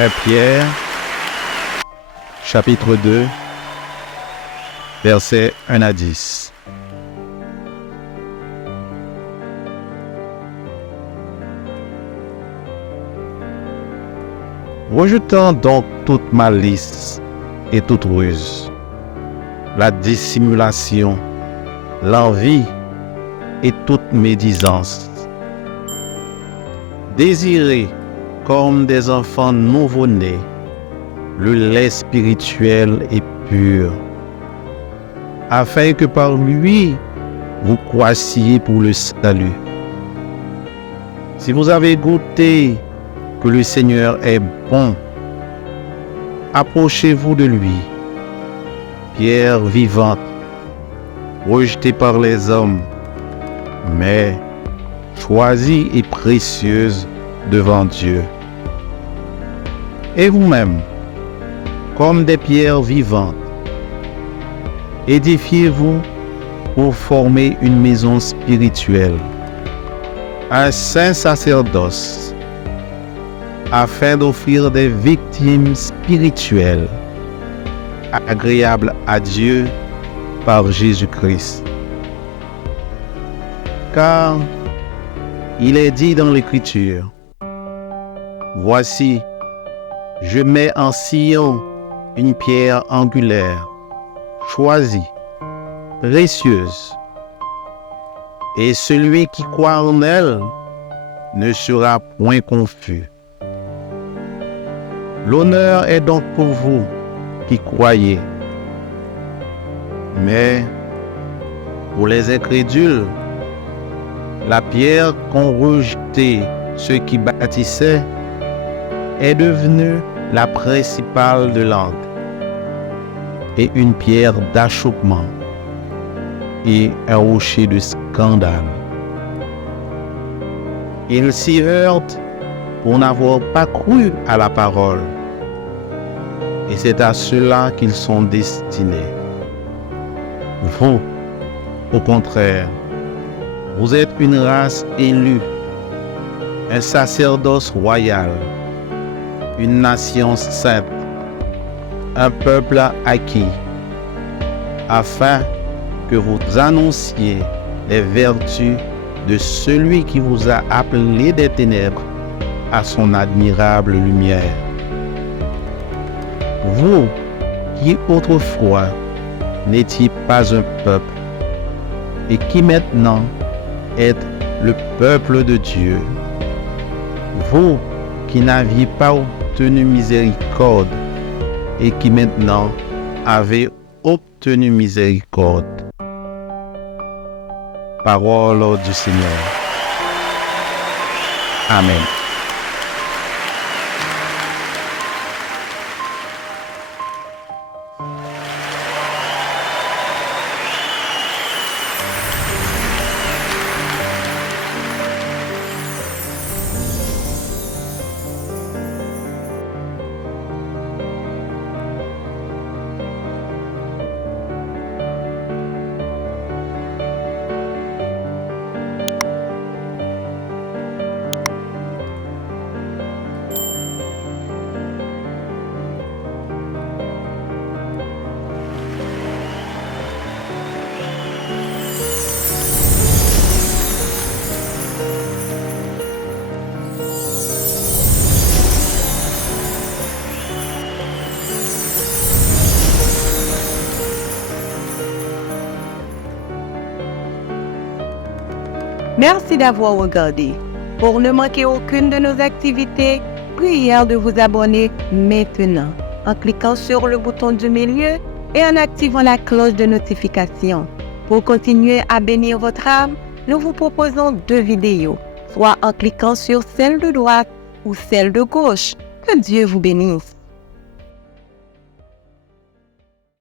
1 Pierre, chapitre 2, versets 1 à 10. Rejetant donc toute malice et toute ruse, la dissimulation, l'envie et toute médisance. Désirez, comme des enfants nouveau-nés, le lait spirituel et pur, afin que par lui, vous croissiez pour le salut. Si vous avez goûté que le Seigneur est bon, approchez-vous de lui, pierre vivante, rejetée par les hommes, mais choisie et précieuse devant Dieu. Et vous-même, comme des pierres vivantes, édifiez-vous pour former une maison spirituelle, un saint sacerdoce, afin d'offrir des victimes spirituelles agréables à Dieu par Jésus-Christ. Car il est dit dans l'Écriture, « Voici, je mets en Sion une pierre angulaire, choisie, précieuse, et celui qui croit en elle ne sera point confus. » L'honneur est donc pour vous qui croyez. Mais pour les incrédules, la pierre qu'ont rejetée ceux qui bâtissaient est devenue la principale de l'angle et une pierre d'achoppement et un rocher de scandale. Ils s'y heurtent pour n'avoir pas cru à la parole, et c'est à cela qu'ils sont destinés. Vous, au contraire, vous êtes une race élue, un sacerdoce royal, une nation sainte, un peuple acquis, afin que vous annonciez les vertus de celui qui vous a appelé des ténèbres à son admirable lumière. Vous qui autrefois n'étiez pas un peuple et qui maintenant êtes le peuple de Dieu. Vous qui n'aviez pas obtenu miséricorde et qui maintenant avez obtenu miséricorde. Parole du Seigneur. Amen. Merci d'avoir regardé. Pour ne manquer aucune de nos activités, prière de vous abonner maintenant en cliquant sur le bouton du milieu et en activant la cloche de notification. Pour continuer à bénir votre âme, nous vous proposons 2 vidéos, soit en cliquant sur celle de droite ou celle de gauche. Que Dieu vous bénisse.